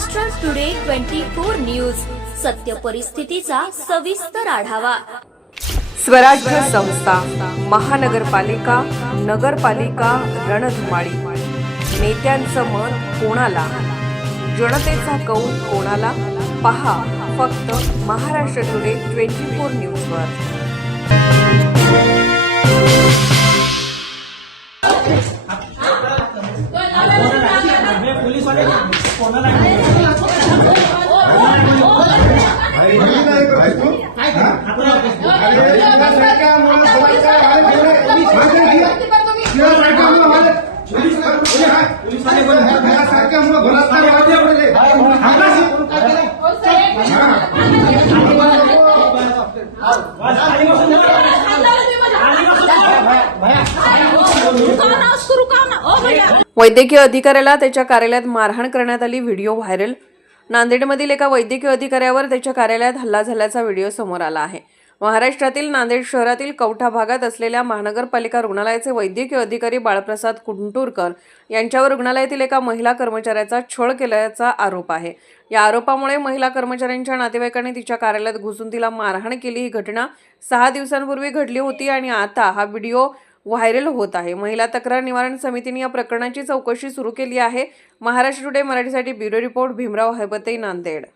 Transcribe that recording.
Maharashtra today 24 news, सत्य परिस्थितीचा सविस्तर आढावा। स्वराज्य संस्था, महानगरपालिका, नगरपालिका रणधुमाळी। नेत्यांचं मत कोणाला, जनतेचा कौल कोणाला? पहा फक्त महाराष्ट्र टुडे 24 न्यूजवर। वैद्यकीय अधिकाऱ्याला त्याच्या कार्यालयात मारहाण करण्यात आली, व्हिडिओ व्हायरल। नांदेडमधील एका वैद्यकीय अधिकाऱ्यावर त्याच्या कार्यालयात हल्ला झाल्याचा व्हिडिओ समोर आला आहे। महाराष्ट्रातील नांदेड शहरातील कवठा भागात असलेल्या महानगरपालिका रुग्णालयाचे वैद्यकीय अधिकारी बाळप्रसाद कुंटुरकर यांच्यावर रुग्णालयातील एका महिला कर्मचाऱ्याचा छळ केल्याचा आरोप आहे। या आरोपामुळे महिला कर्मचाऱ्यांच्या नातेवाईकांनी तिच्या कार्यालयात घुसून तिला मारहाण केली। ही घटना 6 दिवसांपूर्वी घडली होती आणि आता हा व्हिडिओ व्हायरल होत आहे। महिला तक्रार निवारण समितीने या प्रकरणाची चौकशी सुरू केली आहे। महाराष्ट्र टुडे मराठीसाठी ब्युरो रिपोर्ट, भीमराव हैबते, नांदेड।